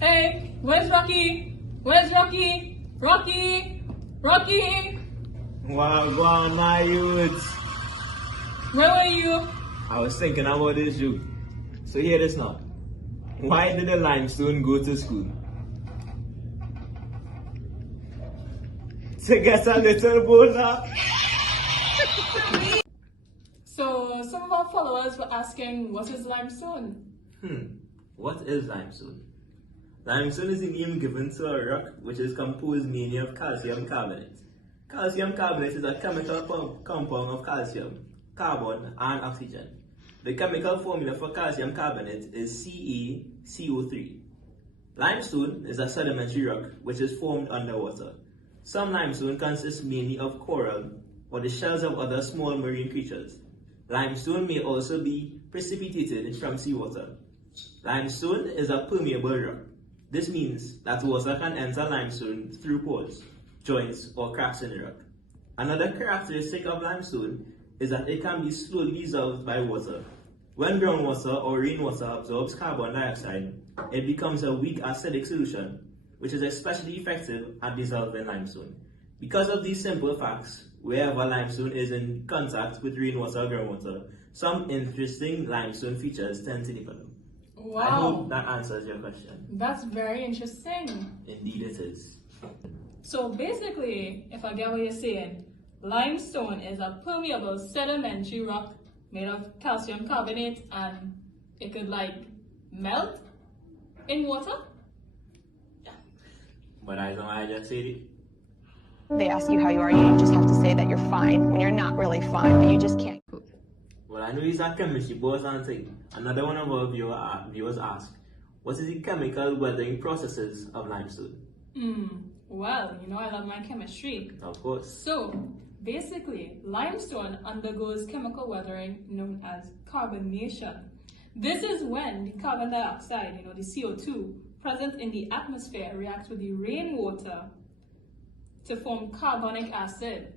Hey, where's Rocky? Where's Rocky? Rocky? Rocky? Wow, my youths. Where were you? I was thinking about this you. So hear this now. Why did the limestone go to school? To get a little bolder. So, some of our followers were asking, what is limestone? What is limestone? Limestone is a name given to a rock which is composed mainly of calcium carbonate. Calcium carbonate is a chemical compound of calcium, carbon, and oxygen. The chemical formula for calcium carbonate is CaCO3. Limestone is a sedimentary rock which is formed underwater. Some limestone consists mainly of coral or the shells of other small marine creatures. Limestone may also be precipitated from seawater. Limestone is a permeable rock. This means that water can enter limestone through pores, joints, or cracks in the rock. Another characteristic of limestone is that it can be slowly dissolved by water. When groundwater or rainwater absorbs carbon dioxide, it becomes a weak acidic solution, which is especially effective at dissolving limestone. Because of these simple facts, wherever limestone is in contact with rainwater or groundwater, some interesting limestone features tend to develop. Wow. I hope that answers your question. That's very interesting. Indeed it is. So basically, if I get what you're saying, limestone is a permeable sedimentary rock made of calcium carbonate and it could melt in water? But I know I just said it. They ask you how you are, you just have to say that you're fine when you're not really fine, but you just can't. Well, I know he's a chemistry boss and thing. Another one of our viewers asked, what is the chemical weathering processes of limestone? Well, you know I love my chemistry. Of course. So, basically, limestone undergoes chemical weathering known as carbonation. This is when the carbon dioxide, the CO2, present in the atmosphere reacts with the rainwater to form carbonic acid.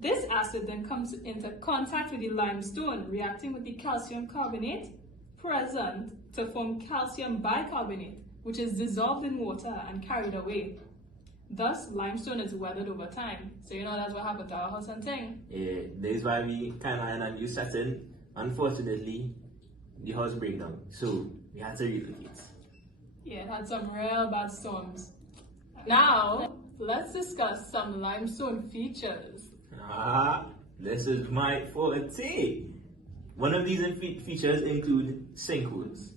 This acid then comes into contact with the limestone, reacting with the calcium carbonate present to form calcium bicarbonate, which is dissolved in water and carried away. Thus, limestone is weathered over time. So that's what happened to our house and thing. Yeah, that's why we kind of in a new setting. Unfortunately, the house break down, so we had to relocate. Yeah, it had some real bad storms. Now, let's discuss some limestone features. This is my forte. One of these features include sinkholes.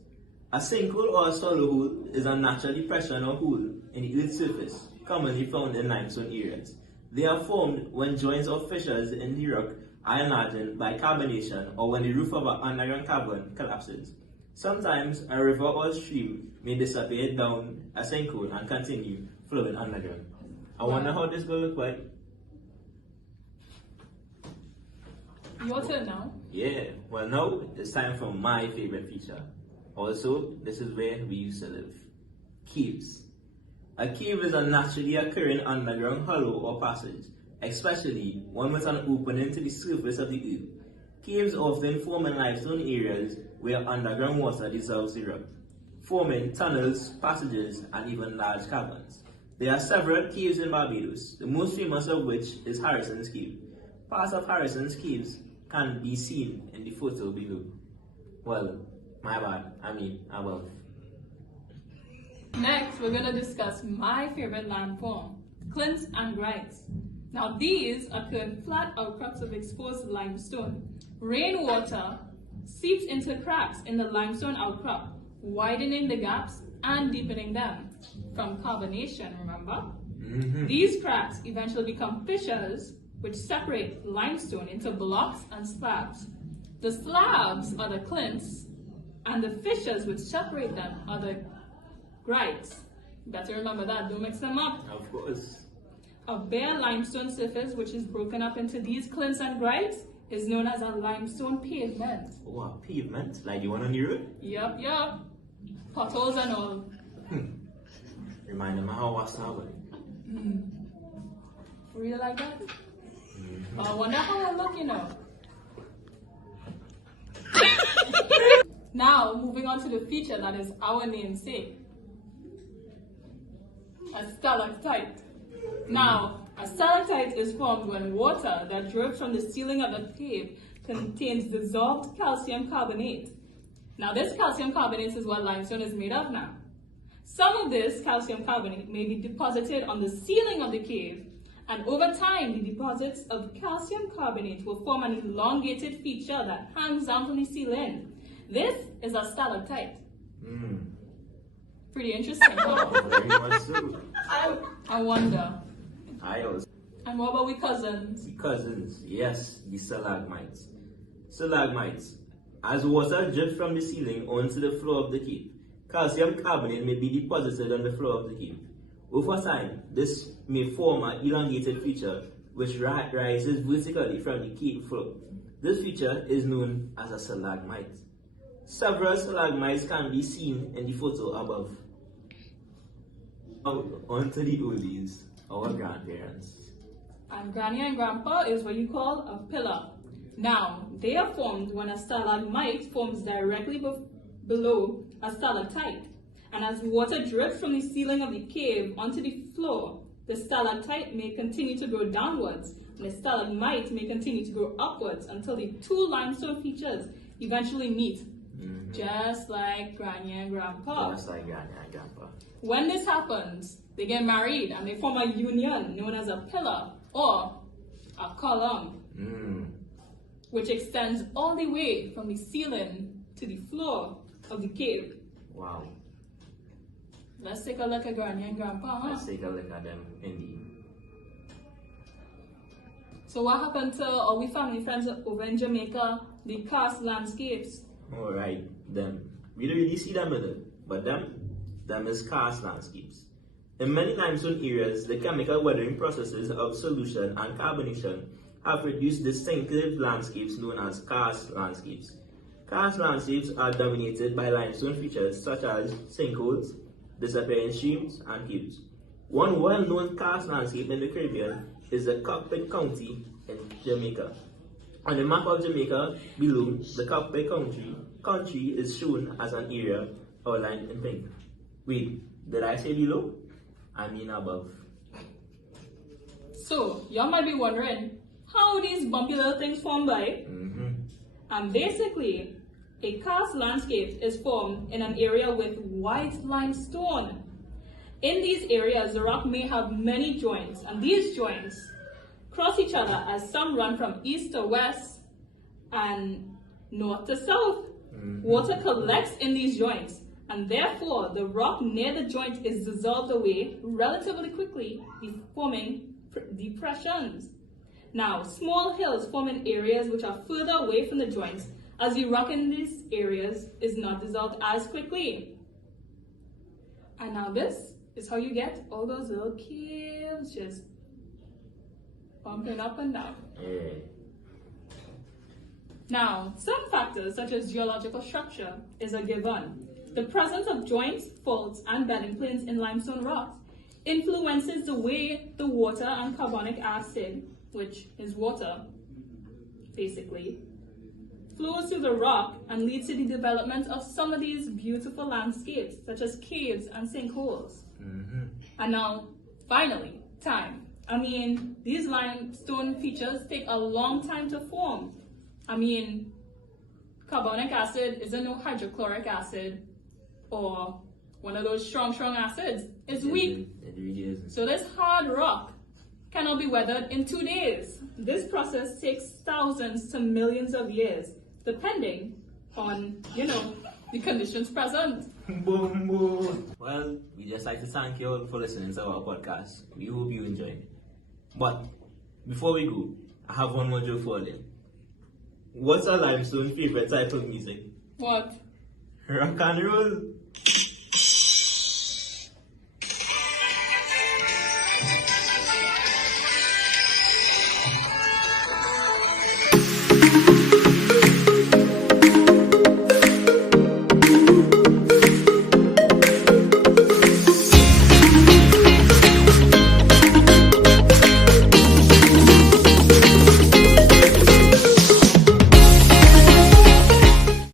A sinkhole or a shallow hole is a naturally pressured hole in the Earth's surface, commonly found in limestone areas. They are formed when joints or fissures in the rock are enlarged by carbonation or when the roof of an underground cavern collapses. Sometimes a river or stream may disappear down a sinkhole and continue flowing underground. I wonder how this will look like. Your turn now. Yeah, well now it's time for my favorite feature. Also, this is where we used to live. Caves. A cave is a naturally occurring underground hollow or passage, especially one with an opening to the surface of the earth. Caves often form in limestone areas where underground water dissolves the rock, forming tunnels, passages, and even large caverns. There are several caves in Barbados, the most famous of which is Harrison's Cave. Parts of Harrison's Caves can be seen in the photo below. Well, my bad, above. Next, we're going to discuss my favorite landform, clints and granites. Now, these occur in flat outcrops of exposed limestone. Rainwater seeps into cracks in the limestone outcrop, widening the gaps and deepening them from carbonation, remember? These cracks eventually become fissures which separate limestone into blocks and slabs. The slabs are the clints, and the fissures which separate them are the granites. Better remember that, don't mix them up. Of course. A bare limestone surface which is broken up into these clints and granites is known as a limestone pavement. Oh, a pavement? Like the one on the road? Yup. Potholes and all. Remind me how I started. Really like that? I wonder how I look, Now, moving on to the feature that is our namesake, a stalactite. Now, a stalactite is formed when water that drips from the ceiling of a cave contains dissolved calcium carbonate. Now, this calcium carbonate is what limestone is made of now. Some of this calcium carbonate may be deposited on the ceiling of the cave, and over time, the deposits of calcium carbonate will form an elongated feature that hangs down from the ceiling. This is a stalactite. Pretty interesting, huh? Very much so. I wonder. I also. And what about we cousins? The cousins, yes, the stalagmites. Stalagmites. As water drips from the ceiling onto the floor of the cave, calcium carbonate may be deposited on the floor of the cave. Over time, this may form an elongated feature which rises vertically from the cave floor. This feature is known as a stalagmite. Several stalagmites can be seen in the photo above. Now, on to the oldies, our grandparents. And granny and grandpa is what you call a pillar. Now, they are formed when a stalagmite forms directly below a stalactite. And as water drips from the ceiling of the cave onto the floor, the stalactite may continue to grow downwards, and the stalagmite may continue to grow upwards until the two limestone features eventually meet. Just like granny and grandpa. Just like granny and grandpa. When this happens, they get married and they form a union known as a pillar or a column, which extends all the way from the ceiling to the floor of the cave. Wow. Let's take a look at granny and grandpa, huh? Let's take a look at them indeed. So what happened to all we family friends over in Jamaica, the karst landscapes? Alright, them. We don't really see them with them, but them is karst landscapes. In many limestone areas, the chemical weathering processes of solution and carbonation have produced distinctive landscapes known as karst landscapes. Karst landscapes are dominated by limestone features such as sinkholes, disappearing streams, and caves. One well-known karst landscape in the Caribbean is the Cockpit County in Jamaica. On the map of Jamaica below, the Cockpit country is shown as an area outlined in pink. Wait, did I say below? I mean above. So, y'all might be wondering, how these bumpy little things form by? And basically, a karst landscape is formed in an area with white limestone. In these areas, the rock may have many joints, and these joints cross each other as some run from east to west and north to south. Water collects in these joints, and therefore the rock near the joint is dissolved away relatively quickly, forming depressions. Now, small hills form in areas which are further away from the joints, as the rock in these areas is not dissolved as quickly. And now this is how you get all those little caves just bumping up and down. Now, some factors such as geological structure is a given. The presence of joints, faults, and bedding planes in limestone rocks influences the way the water and carbonic acid, which is water, basically, flows through the rock and leads to the development of some of these beautiful landscapes, such as caves and sinkholes. And now, finally, time. I mean, these limestone features take a long time to form. I mean, carbonic acid isn't no hydrochloric acid or one of those strong acids. It's weak. It really isn't. So this hard rock cannot be weathered in 2 days. This process takes thousands to millions of years, depending on, the conditions present. Boom, boom. Well, we just like to thank you all for listening to our podcast. We hope you enjoyed. But before we go, I have one more joke for you. What's a limestone favorite type of music? What? Rock and roll.